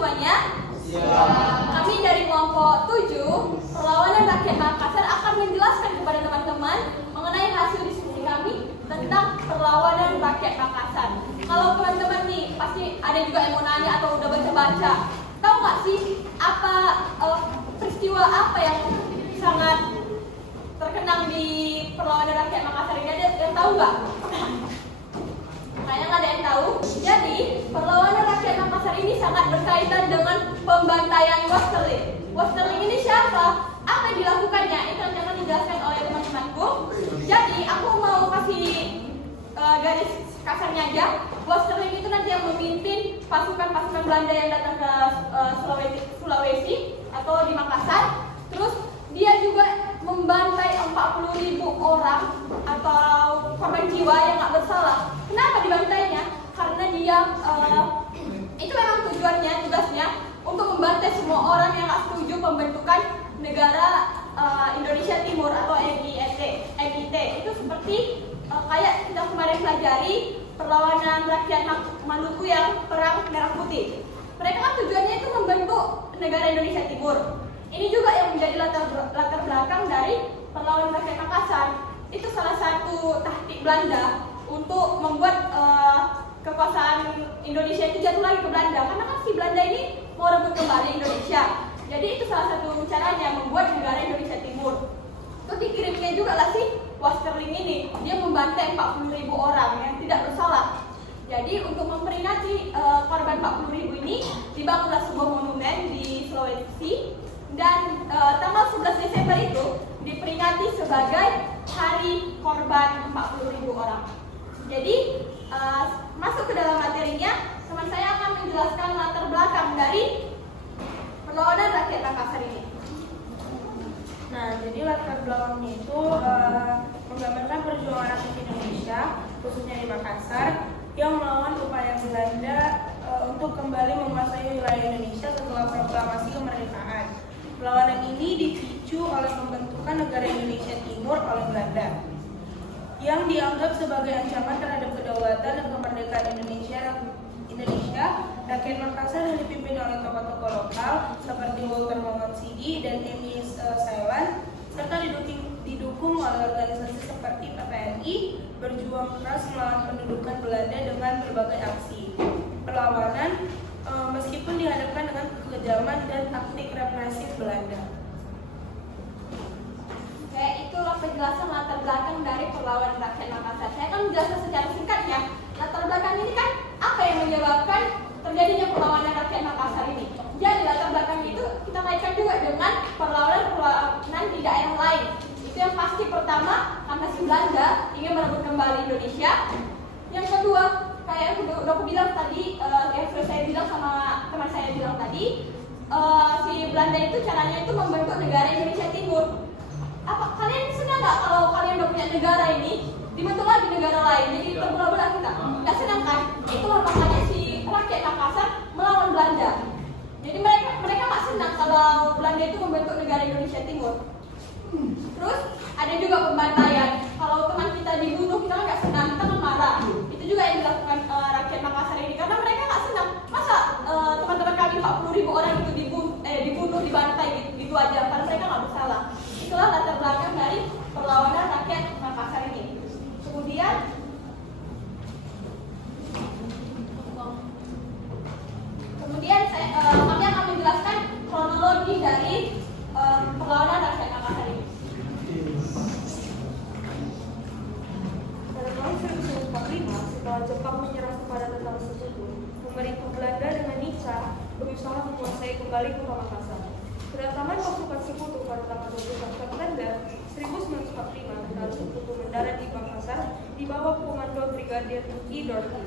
semuanya? Kami dari kelompok 7 Perlawanan Rakyat Makassar akan menjelaskan kepada teman-teman mengenai hasil diskusi kami tentang perlawanan rakyat Makassar. Kalau teman-teman nih pasti ada juga yang mau nanya atau udah baca-baca, tahu nggak sih apa peristiwa apa yang sangat terkenang di perlawanan rakyat Makassar ini? Ada yang tahu nggak? Kayaknya nggak ada yang tahu. Jadi perlawanan rakyat Makassar ini sangat berkaitan dengan pembantaian Westerling. Westerling ini siapa? Apa yang dilakukannya? Itu nanti akan dijelaskan oleh teman-temanku. Jadi aku mau kasih garis kasarnya aja. Westerling itu nanti yang memimpin pasukan-pasukan Belanda yang datang ke Sulawesi atau di Makassar. Terus dia juga membantai 40.000 orang atau korban jiwa yang nggak bersalah. Kenapa dibantainya? Karena dia itu memang tujuannya, tugasnya untuk membantai semua orang yang nggak setuju pembentukan negara Indonesia Timur atau MIT. Itu seperti kayak kita kemarin pelajari perlawanan rakyat Maluku yang perang merah putih. Mereka kan tujuannya itu membentuk negara Indonesia Timur. Ini juga yang menjadi latar belakang dari perlawanan rakyat Makassar. Itu salah satu taktik Belanda untuk membuat kekuasaan Indonesia itu jatuh lagi ke Belanda. Karena kan si Belanda ini mau rebut kembali Indonesia. Jadi itu salah satu caranya membuat negara Indonesia Timur. Itu dikirimnya juga lah si Westerling ini. Dia membantai 40.000 orang yang tidak bersalah. Jadi untuk memperingati korban 40.000 ini dibangunlah sebuah monumen di Sulawesi. Dan tanggal 11 Desember itu diperingati sebagai hari korban 40.000 orang. Jadi masuk ke dalam materinya, teman saya akan menjelaskan latar belakang dari perlawanan rakyat Makassar ini. Nah, jadi latar belakangnya itu menggambarkan perjuangan rakyat Indonesia, khususnya di Makassar, yang melawan upaya Belanda untuk kembali menguasai wilayah Indonesia setelah proklamasi kemerdekaan. Perlawanan ini dipicu oleh pembentukan negara Indonesia Timur oleh Belanda yang dianggap sebagai ancaman terhadap kedaulatan dan kemerdekaan Indonesia. Rakyat Makassar yang dipimpin oleh tokoh-tokoh lokal seperti Walter Mongoonsidi dan Emis Sailan serta didukung oleh organisasi seperti PPNI berjuang keras melawan pendudukan Belanda dengan berbagai aksi perlawanan meskipun dihadapkan dengan kekejaman dan taktik represif Belanda. Oke, itulah penjelasan latar belakang dari perlawanan rakyat Makassar. Saya akan menjelaskan secara singkatnya. Latar belakang ini kan apa yang menyebabkan terjadinya perlawanan rakyat Makassar ini. Jadi latar belakang itu kita kaitkan juga dengan perlawanan di daerah lain. Itu yang pasti pertama karena si Belanda ingin merebut kembali Indonesia. Yang kedua, kayak udah aku bilang tadi, yang sudah saya bilang sama teman saya bilang tadi, si Belanda itu caranya itu membentuk negara Indonesia Timur. Apa kalian senang nggak kalau kalian udah punya negara ini dibentuk lagi negara lain, jadi terbelah-belah kita? Nggak senang kan? Itulah makanya si rakyat Makassar melawan Belanda. Jadi mereka nggak senang kalau Belanda itu membentuk negara Indonesia Timur. Terus ada juga pembantaian. Kalau teman kita dibunuh, kita nggak senang, kita kan marah. Itu juga yang dilakukan rakyat Makassar ini, karena mereka nggak senang. Masa teman-teman kami 40.000 orang itu dibunuh, dibantai gitu aja, karena mereka nggak bersalah. Itulah latar belakang dari perlawanan rakyat Makassar ini. Kemudian kami akan menjelaskan kronologi dari perlawanan rakyat Makassar ini. Pada tahun 1945, setelah Jepang menyerah kepada tentara sekutu, pemerintah Belanda dengan lincah berusaha menguasai kembali kota Makassar. Kedatangan pasukan sekutu pada tanggal 21 September 1945, tentara sekutu mendarat di Makassar di bawah komando Brigadir E. Dorothy.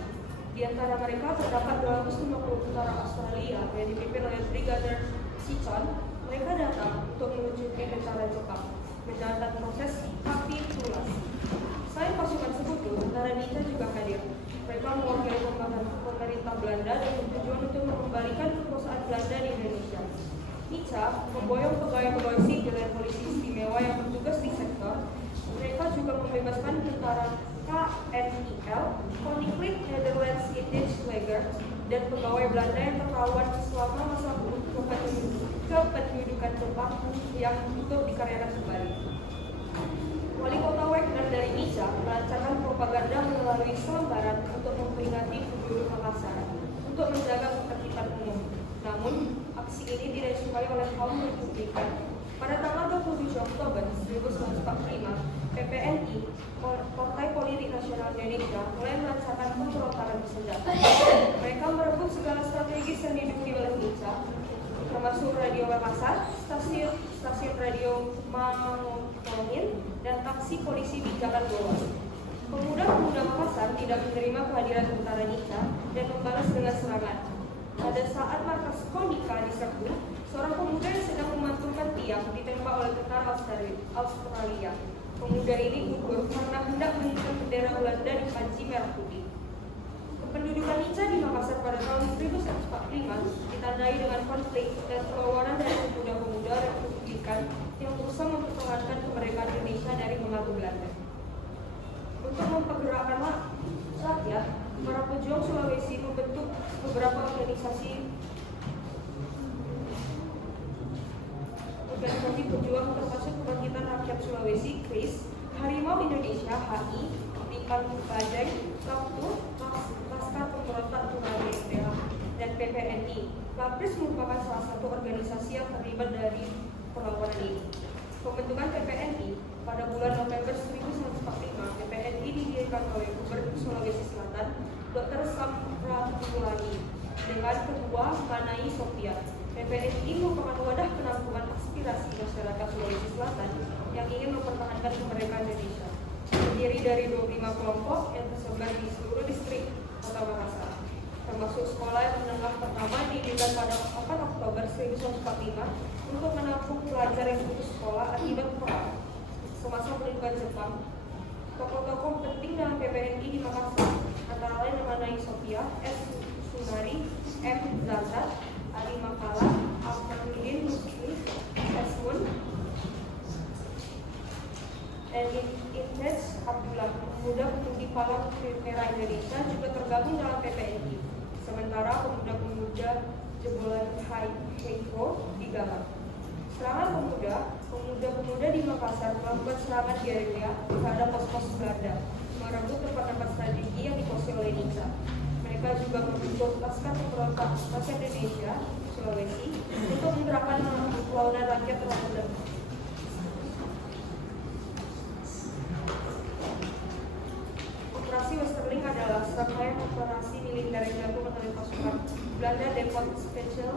Di antara mereka terdapat 250 tentara Australia yang dipimpin oleh Brigadir Cichon. Mereka datang untuk melucuti tentara Jepang, menjalankan proses kapitulasi. Selain pasukan sekutu, tentara ninja juga hadir. Mereka mewakili pemerintah Belanda dan bertujuan untuk mengembalikan kekuasaan Belanda di Indonesia. Nica memboyong pegawai-pegawai sipil dan polisi istimewa yang bertugas di sektor. Mereka juga membebaskan tentara KNIL, Koninklijk Nederlands Indisch Leger, dan pegawai Belanda yang tertawan selama kependudukan Jepang yang untuk dikaryakan kembali. Wali kota Wagner dari Nica melancarkan propaganda melalui selembaran untuk memperingati penduduk Makassar untuk menjaga ketertiban umum. Namun, aksi ini tidak disukai oleh kaum Republikan. Pada tanggal 27 Oktober 1945, PPNI, Partai Politik Nasional Indonesia, mulai melancarkan pemberontakan bersenjata. Mereka merebut segala strategis yang diduduki oleh Nica, termasuk Radio Makassar, stasiun radio Mangongin, dan taksi polisi di Jalan Goa. Pemuda-pemuda Makassar tidak menerima kehadiran tentara Nica dan membalas dengan serangan. Pada saat markas Konica diserbu, seorang pemuda yang sedang memantulkan tiang ditembak oleh tentara Australia. Pemuda ini gugur karena hendak mengikat bendera Belanda di panci merah putih. Kependudukan Nica di Makassar pada tahun 1945 ditandai dengan konflik dan perlawanan dari pemuda-pemuda Republikan yang berusaha mempertahankan kemerdekaan Indonesia dari pengaruh Belanda. Untuk mempergerakkan rakyat, para pejuang Sulawesi membentuk beberapa organisasi pejuang termasuk Kebangkitan Rakyat Sulawesi (KRIS), Harimau Indonesia (HI), Lipan Bajeng, Sabtu, Laskar Pemberontak Tunanetra, dan PPNI. KRIS merupakan salah satu organisasi yang terlibat dari perlawanan ini. Pembentukan PPNI pada bulan November 1945, PPNI didirikan oleh Gubernur Sulawesi Selatan, Dr. Samratulani, dengan Ketua Manai Sofia. PPNI merupakan wadah penampungan aspirasi masyarakat Sulawesi Selatan yang ingin mempertahankan kemerdekaan Indonesia. Terdiri dari 25 kelompok yang tersebar di seluruh distrik Kota Makassar, termasuk sekolah yang menengah pertama didirikan pada 4 Oktober 1945 untuk menampung pelajar yang putus sekolah akibat perang semasa pendudukan Jepang. Tokoh-tokoh penting dalam PPNI di Makassar antara lain Manai Sofia, S. Sunari, M. Zazat, Ali Makala, Afrodin Muslim, Esmun, dan Intej Abdullah, pemuda pemudi Palang Merah Indonesia, juga tergabung dalam PPNI. Sementara pemuda-pemuda jebolan Heiko digalang. Serangan pemuda di Makassar melakukan serangan gerilya terhadap pos-pos Belanda, merebut tempat-tempat strategi yang dikuasai oleh Nica. Mereka juga membentuk Laskar Pemberontak Rakyat Indonesia Sulawesi untuk menggerakkan perlawanan rakyat terhadap Belanda. Operasi Westerling adalah serangkaian operasi militer yang dilakukan oleh pasukan Belanda Depot Special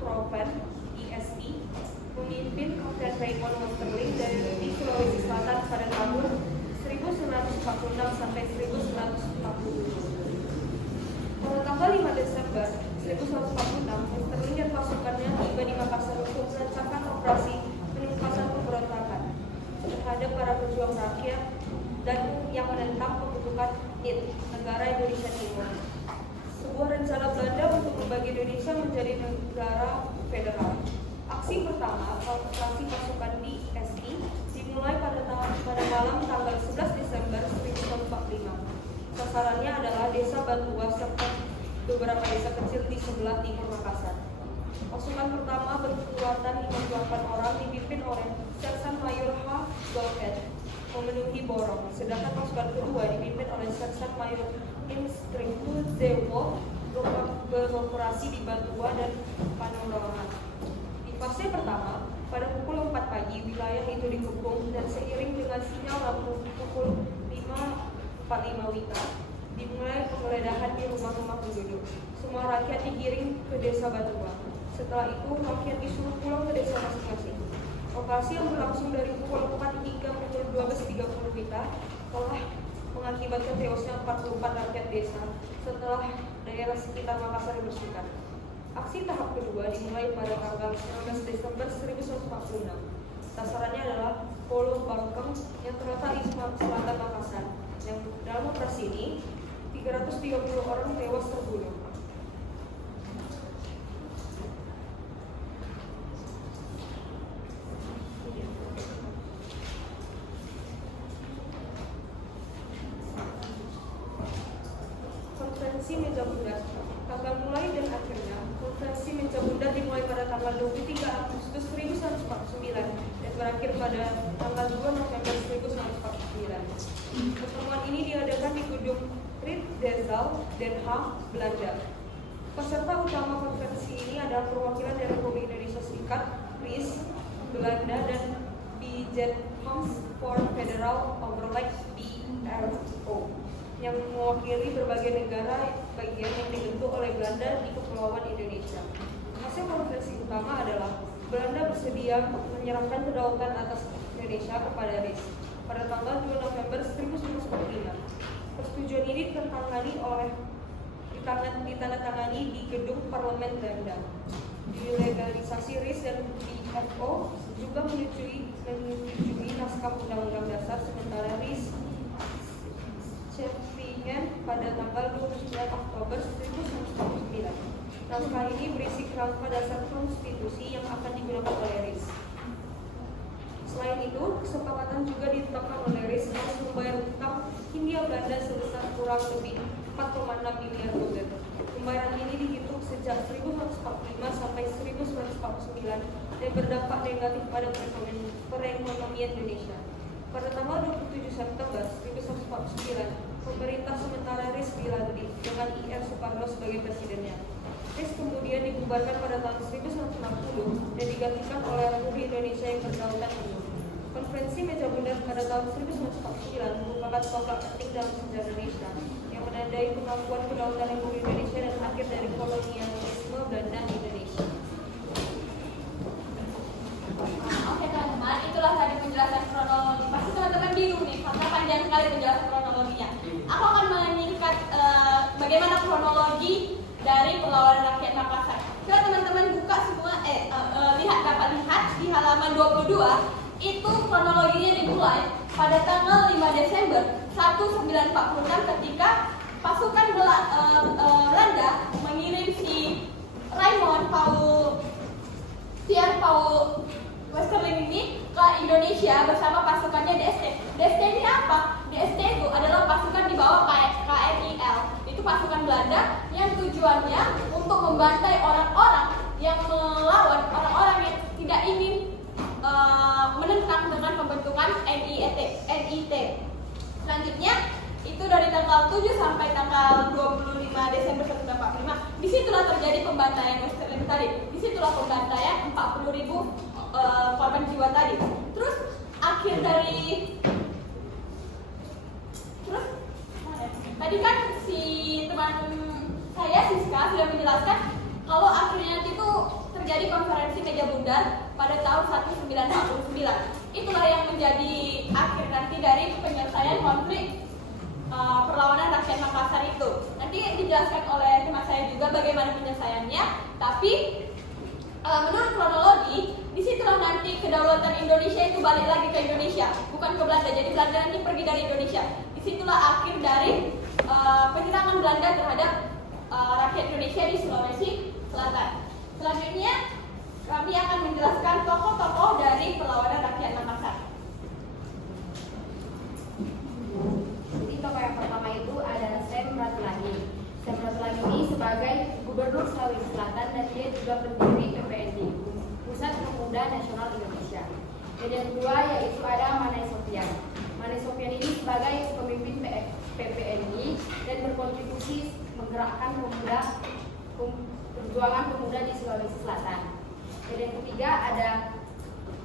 Troepen (ISI), memimpin Kapten Raymond Westerling dari Sulawesi Selatan pada tahun 1946 sampai 1947. Pada tanggal 5 Desember 1946, Westerling dan pasukannya tiba di Makassar untuk melancarkan operasi penuntasan pemberontakan terhadap para pejuang rakyat dan yang menentang pembentukan NIT, Negara Indonesia Timur. Sebuah rencana Belanda untuk membagi Indonesia menjadi negara federal. Aksi pertama, operasi pasukan di SI, dimulai pada malam tanggal 11 Desember 1945. Sasarannya adalah Desa Batua serta beberapa desa kecil di sebelah timur Makassar. Pasukan pertama berkekuatan 58 orang dipimpin oleh Sersan Mayor H. Golket memenuhi Borong, sedangkan pasukan kedua dipimpin oleh Sersan Mayor Instruktur Zewo beroperasi di Batua dan Panorongan. Di fase pertama, pada pukul 4 pagi wilayah itu dikepung dan seiring dengan sinyal lampu pukul 5.45 WITA dimulai penggeledahan di rumah-rumah penduduk. Semua rakyat digiring ke desa Batua. Setelah itu rakyat disuruh pulang ke desa masing-masing. Operasi yang berlangsung dari pukul 4 hingga pukul 12.30 WITA telah mengakibatkan tewasnya 44 rakyat desa setelah daerah sekitar Makassar dibersihkan. Aksi tahap kedua dimulai pada tanggal 19 Desember 1946. Sasarannya adalah Polo Bangkeng yang terletak di selatan Makassar. Yang dalam operasi ini 330 orang tewas terbunuh. Konferensi Meja Bundar. Tanggal mulai dan akhirnya konferensi Meja Bundar dimulai pada tanggal 23 Agustus 1949 dan berakhir pada tanggal 2 November 1949. Pertemuan ini diadakan di gedung Rit der Zaal, Den Haag, Belanda. Peserta utama konferensi ini adalah perwakilan dari Republik Indonesia Serikat, RIS, Belanda, dan Bijeenkomst voor Federal Overleg BRO yang mewakili berbagai negara bagian yang dibentuk oleh Belanda di Kepulauan Indonesia. Hasil konferensi utama adalah Belanda bersedia menyerahkan kedaulatan atas Indonesia kepada RIS pada tanggal 2 November 1945. Persetujuan ini ditandatangani di gedung Parlemen Belanda. Dilegalisasi RIS dan BFO juga menyetujui naskah Undang-Undang Dasar, sementara RIS Scheveningen pada tanggal 29 Oktober 1949. Naskah ini berisi kerangka dasar konstitusi yang akan digunakan oleh RIS. Selain itu, kesepakatan juga ditetapkan oleh RIS harus membayar utang Hindia Belanda sebesar kurang lebih 4,6 miliar dolar. Pembayaran ini dihitung sejak 1945 sampai 1949 dan berdampak negatif pada perekonomian Indonesia. Pada tanggal 27 September 1949, pemerintah sementara RIS dilantik dengan IR Soekarno sebagai presidennya. RIS kemudian dibubarkan pada tahun 1960 dan digantikan oleh Republik Indonesia yang berdaulat penuh. Konferensi Meja Bundar pada tahun 1949 merupakan tonggak penting dalam sejarah Indonesia yang menandai pengakuan kedaulatan Republik Indonesia dan akhir dari kolonialisme Belanda di Indonesia. Oke teman-teman, itulah tadi penjelasan kronologi. Pasti teman-teman bingung nih, karena panjang sekali penjelasan kronologinya. Aku akan menyingkat bagaimana kronologi dari perlawanan rakyat Makassar. Coba teman-teman buka semua, dapat lihat di halaman 22. Itu kronologinya dimulai pada tanggal 5 Desember 1946 ketika pasukan Belanda mengirim si Raymond Pierre Paul Westerling ini ke Indonesia bersama pasukannya DST. DST ini apa? DST itu adalah pasukan di bawah KRIL. Itu pasukan Belanda yang tujuannya untuk membantai orang-orang yang melawan, orang-orang yang tidak ingin menentang dengan pembentukan NIT. Selanjutnya itu dari tanggal 7 sampai tanggal 25 Desember 1945. Disitulah terjadi pembantaian Westerling tadi. Disitulah pembantaian 40.000 korban jiwa tadi. Terus akhir dari tadi kan si teman saya Siska sudah menjelaskan kalau akhirnya nanti itu terjadi konferensi Meja Bundar pada tahun 1949. Itulah yang menjadi akhir nanti dari penyelesaian konflik perlawanan rakyat Makassar itu. Nanti dijelaskan oleh teman saya juga bagaimana penyelesaiannya. Tapi menurut kronologi, disitulah nanti kedaulatan Indonesia itu balik lagi ke Indonesia, bukan ke Belanda. Jadi Belanda nanti pergi dari Indonesia. Disitulah akhir dari penyerangan Belanda terhadap rakyat Indonesia di Sulawesi Selatan. Selanjutnya kami akan menjelaskan tokoh-tokoh dari perlawanan rakyat Makassar. Jadi tokoh yang pertama itu adalah Sam Ratulangi. Sam Ratulangi ini sebagai Gubernur Sulawesi Selatan dan dia juga pendiri PPNI, Pusat Pemuda Nasional Indonesia. Dan yang kedua yaitu ada Manai Sofian. Manai Sofian ini sebagai pemimpin PPNI dan berkontribusi menggerakkan perjuangan pemuda di Sulawesi Selatan. Dan yang ketiga ada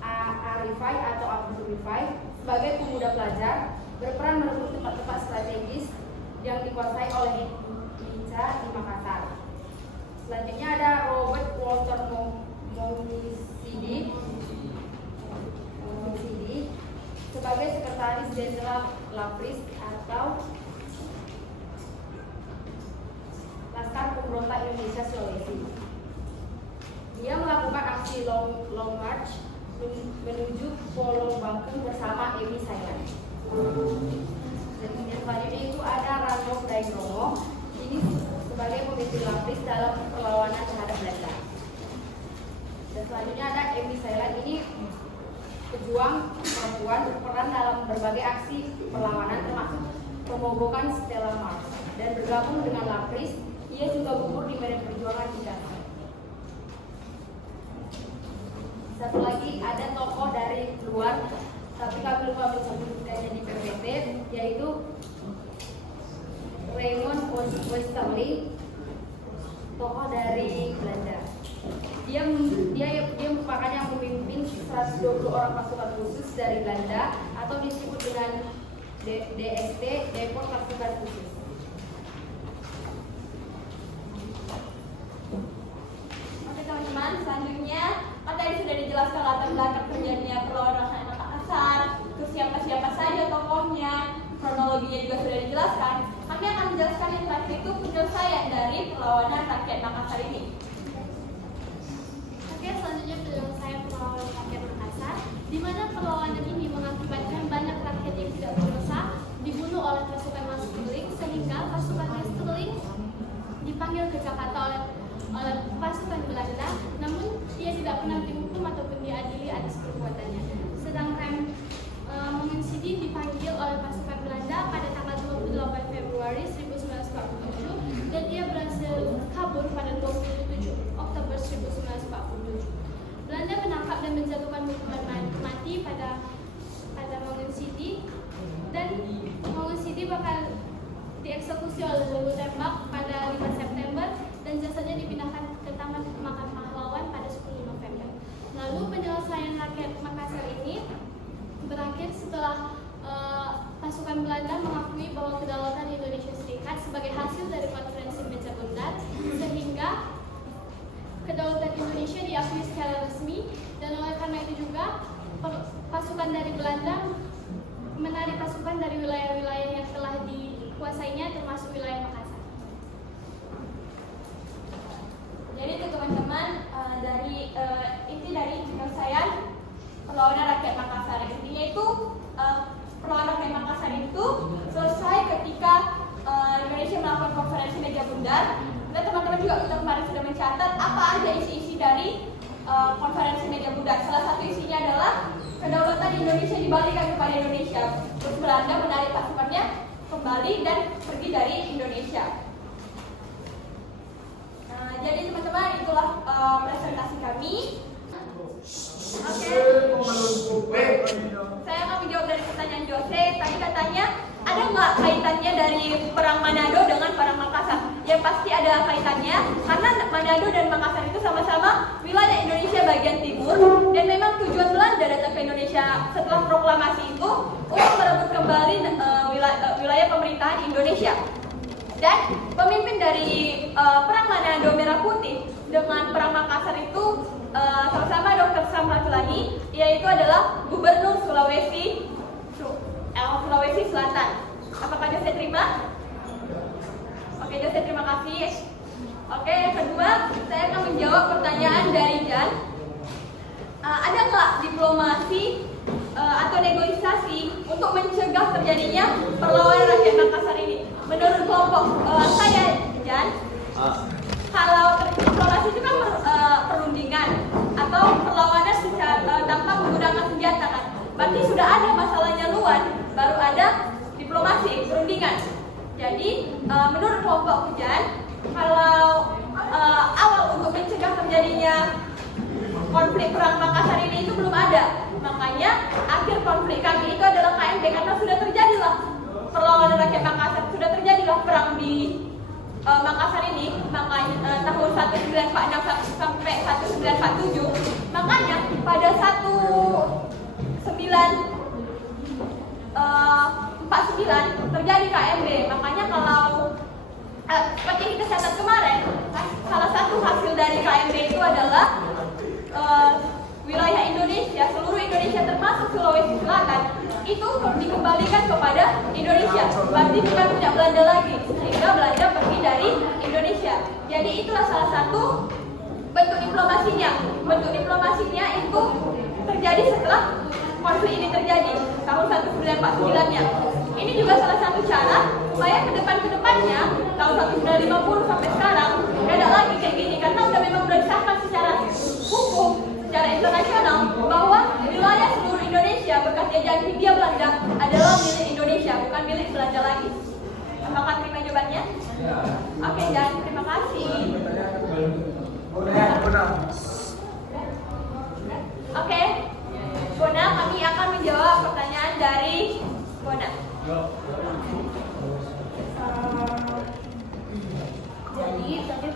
Arifai atau Abdul Rifai sebagai pemuda pelajar berperan merebut tempat-tempat strategis yang dikuasai oleh Inca di Makassar. Selanjutnya ada Robert Walter Mongisidi sebagai Sekretaris Jenderal Lapris atau Laskar Pemberontak Indonesia Sulawesi. Dia melakukan aksi long march menuju Pulau Bangkeng bersama Emi Sailan. Dan yang selanjutnya itu ada Rano Daingromo. Ini sebagai pemimpin Lapris dalam perlawanan terhadap Belanda. Dan selanjutnya ada Emi Sailan, ini pejuang perempuan berperan dalam berbagai aksi perlawanan termasuk pemogokan Stella Mars. Dan bergabung dengan Lapris, ia juga gugur di medan perjuangan di Dakar. ada tokoh dari luar, tapi kami lupa menyebutkannya di PPT, yaitu Raymond Westerling, tokoh dari Belanda. Dia merupakan yang memimpin 120 orang pasukan khusus dari Belanda atau disebut dengan DST, Depot Pasukan Khusus. Oke teman-teman, selanjutnya kan tadi sudah dijelaskan latar belakang terjadinya perlawanan rakyat Makassar, terus siapa-siapa saja tokohnya, kronologinya juga sudah dijelaskan. Kami akan menjelaskan yang terakhir itu penyelesaian dari perlawanan rakyat Makassar ini. Oke, selanjutnya penyelesaian perlawanan rakyat Makassar, di mana perlawanan ini mengakibatkan banyak rakyat yang tidak berdosa dibunuh oleh pasukan Sterling, sehingga pasukan Sterling dipanggil ke Jakarta oleh pasukan Belanda, namun ia tidak pernah dihukum ataupun diadili atas perbuatannya. Sedangkan Momen Sidi dipanggil oleh pasukan Belanda pada tanggal 28 Februari 1947 dan ia berhasil kabur pada 27 Oktober 1947. Belanda menangkap dan menjatuhkan hukuman mati pada Momen Sidi, dan Momen Sidi bakal dieksekusi oleh peluru tembak pada 5 September dan jasadnya dipindahkan ke Taman Makam Pahlawan pada 10 November. Lalu penyelesaian rakyat Makassar ini berakhir setelah pasukan Belanda mengakui bahwa kedaulatan Indonesia Serikat sebagai hasil dari konferensi Meja Bundar, sehingga kedaulatan Indonesia diakui secara resmi, dan oleh karena itu juga pasukan dari Belanda menarik pasukan dari wilayah-wilayah yang telah dikuasainya termasuk wilayah Makassar. Jadi itu teman-teman inti dari penyelesaian perlawanan rakyat Makassar. Intinya itu perlawanan rakyat Makassar itu selesai ketika Indonesia melakukan konferensi Meja Bundar. Dan teman-teman juga kita kemarin sudah mencatat apa aja isi-isi dari konferensi Meja Bundar. Salah satu isinya adalah kedaulatan Indonesia dibalikan kepada Indonesia. Terus Belanda menarik pasukannya kembali dan pergi dari Indonesia. Jadi teman-teman, itulah presentasi kami. Oke. Saya akan menjawab dari pertanyaan Jose. Tadi katanya ada nggak kaitannya dari perang Manado dengan perang Makassar? Yang pasti ada kaitannya, karena Manado dan Makassar itu sama-sama wilayah Indonesia bagian timur, dan memang tujuan Belanda datang ke Indonesia setelah proklamasi itu untuk merebut kembali wilayah pemerintahan Indonesia. Dan pemimpin dari perang Manado Merah Putih dengan perang Makassar itu sama-sama Dr. Sam Ratulani, yaitu adalah Gubernur Sulawesi Selatan. Apakah Jose terima? Oke, Jose terima kasih. Oke, yang kedua saya akan menjawab pertanyaan dari Jan. Ada nggak diplomasi atau negosiasi untuk mencegah terjadinya perlawanan rakyat Makassar ini? Menurut kelompok saya, Jan, kalau diplomasi itu kan perundingan atau perlawanan secara tanpa menggunakan senjata kan. Berarti sudah ada masalah nyaluan, baru ada diplomasi, perundingan. Jadi menurut kelompok Jan, kalau awal untuk mencegah terjadinya konflik perang Makassar ini itu belum ada. Makanya akhir konflik kami itu adalah KMB, karena sudah terjadilah perlawanan rakyat Makassar, sudah terjadilah perang di Makassar ini, makanya tahun 1946 sampai 1947. Makanya pada 1949 terjadi KMB. Makanya kalau seperti kita catat kemarin, salah satu hasil dari KMB itu adalah wilayah Indonesia, seluruh Indonesia termasuk Sulawesi Selatan itu dikembalikan kepada Indonesia. Berarti bukan punya Belanda lagi, sehingga Belanda pergi dari Indonesia. Jadi itulah salah satu bentuk diplomasinya. Bentuk diplomasinya itu terjadi setelah konflik ini terjadi tahun 1949-nya. Ini juga salah satu cara supaya kedepannya tahun 1950 sampai sekarang nggak ada lagi kayak gini, karena memang udah disahkan secara hukum, secara internasional bahwa wilayah seluruh Indonesia bekas jajahan Hindia Belanda adalah milik Indonesia, bukan milik Belanda lagi. Apakah terima jawabannya? Oke, dan terima kasih. Oke.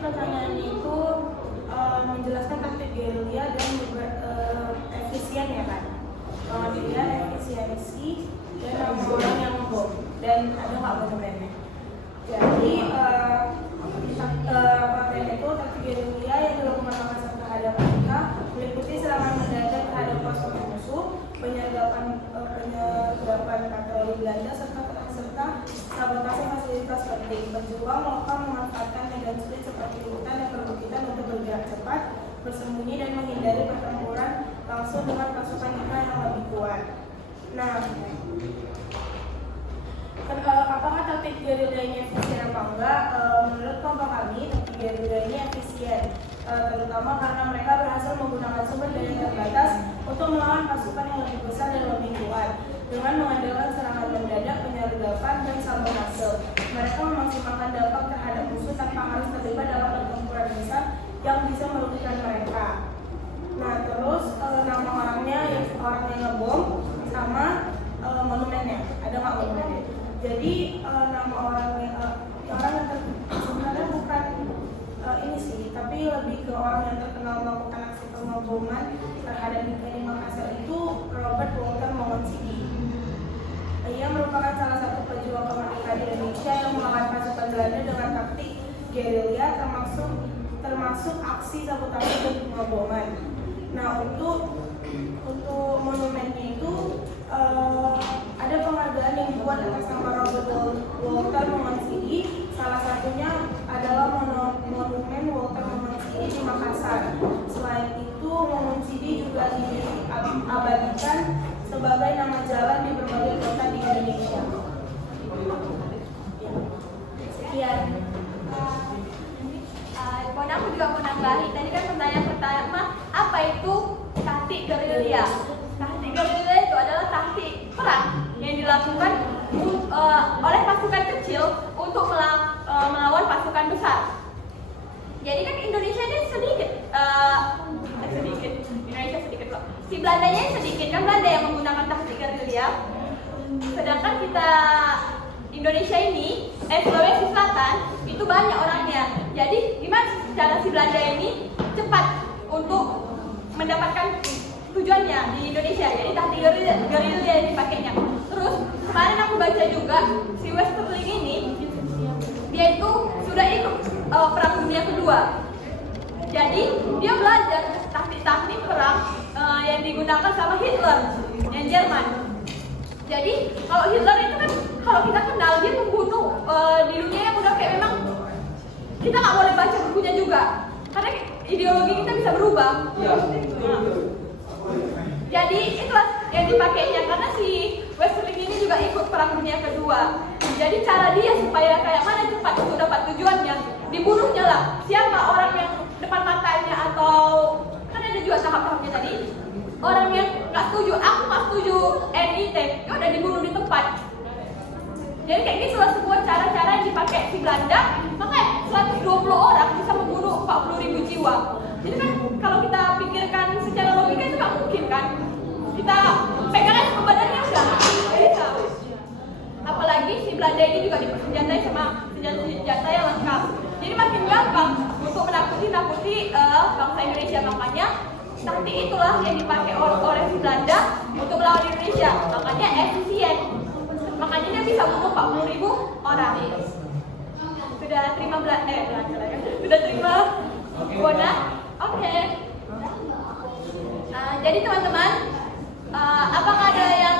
pertanyaannya itu menjelaskan taktik gerilya dan efisien ya kan? Kemudian efisiensi dan nama orang yang ngebom dan ada nggak monumennya? Jadi konten itu taktik gerilya yang dilakukan Makassar terhadap mereka meliputi serangan mendadak terhadap pasukan musuh, penyergapan patroli Belanda serta sabotase fasilitas penting. Berjuang lokal memanfaatkan medan sulit seperti hutan dan perbukitan untuk bergerak cepat, bersembunyi dan menghindari pertempuran langsung dengan pasukan kita yang lebih kuat. Nah, apakah taktik gerilya ini efisien apa enggak? Menurut kelompok kami, taktik gerilya ini efisien, terutama karena mereka berhasil menggunakan sumber daya terbatas untuk melawan pasukan yang lebih besar dan lebih kuat. Dengan mengandalkan serangan mendadak, penyergapan, dan sabotase, mereka memaksimalkan dampak terhadap musuh tanpa harus terlibat dalam pertempuran besar yang bisa merugikan mereka. Nah, terus nama orangnya, orang yang ngebom, sama monumennya. Ada nggak monumennya? Jadi nama orang yang sebenarnya bukan ini sih, tapi lebih ke orang yang terkenal melakukan aksi pengeboman terhadap di Makassar itu Robert Walter Mongonsidi. Ia merupakan salah satu pejuang kemerdekaan Indonesia yang melawan pasukan Belanda dengan taktik gerilya termasuk aksi sabotase dan pengeboman. Nah, untuk monumennya itu ada penghargaan yang dibuat atas nama Robert Walter Mongonsidi. Salah satunya adalah monumen Walter Mongonsidi di Makassar. Selain itu, Mongonsidi juga diabadikan sebagai nama jalan di berbagai kota di Indonesia. Sekian. Aku juga mau nambahin. Tadi kan pertanyaan pertama, apa itu taktik gerilya? Taktik gerilya itu adalah taktik perang yang dilakukan oleh pasukan kecil untuk melawan pasukan besar. Jadi kan Indonesia ini sedikit kok. Si Belandanya sedikit, kan Belanda yang menggunakan taktik gerilya. Sedangkan kita Indonesia ini, Sulawesi Selatan itu banyak orangnya. Jadi gimana cara si Belanda ini cepat untuk mendapatkan tujuannya di Indonesia? Jadi taktik gerilya yang dipakainya. Terus kemarin aku baca juga si Westerling ini dia itu sudah ikut Perang Dunia Kedua. Jadi dia belajar taktik-taktik perang yang digunakan sama Hitler yang Jerman. Jadi kalau Hitler itu kan kalau kita kenal dia membunuh di dunia yang udah kayak memang kita nggak boleh baca bukunya juga karena ideologi kita bisa berubah. Jadi itulah yang dipakainya karena si Westerling ini juga ikut Perang Dunia Kedua. Jadi cara dia supaya kayak mana cepat untuk dapat tujuannya, dibunuhnya lah. Siapa orang yang depan matanya atau kan ada juga tahap-tahapnya tadi. Orang yang nggak setuju, aku nggak setuju NIT, ya udah dibunuh di tempat. Jadi kayak gitulah sebuah cara-cara yang dipakai si Belanda. Makanya 120 orang bisa membunuh 40.000 jiwa. Jadi kan kalau kita pikirkan secara logika itu nggak mungkin kan. Kita pegang aja badannya udah bisa. Apalagi si Belanda ini juga dipersenjatai sama senjata yang lengkap. Jadi makin gampang untuk menakuti bangsa Indonesia. Makanya taktik itulah yang dipakai oleh si Belanda untuk melawan Indonesia. Makanya efisien. Makanya dia bisa bunuh 40.000 orang. Sudah terima Sudah terima Bona? Oke. Jadi teman-teman, apakah ada yang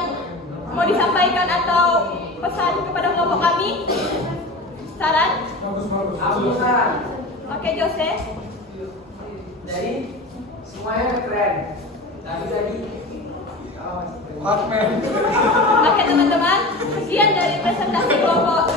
mau disampaikan atau pesan kepada kelompok kami? Saran? Aku saran. Oke, Jose. Jadi semuanya keren. Tapi tadi Oke teman-teman, sekian dari presentasi kelompok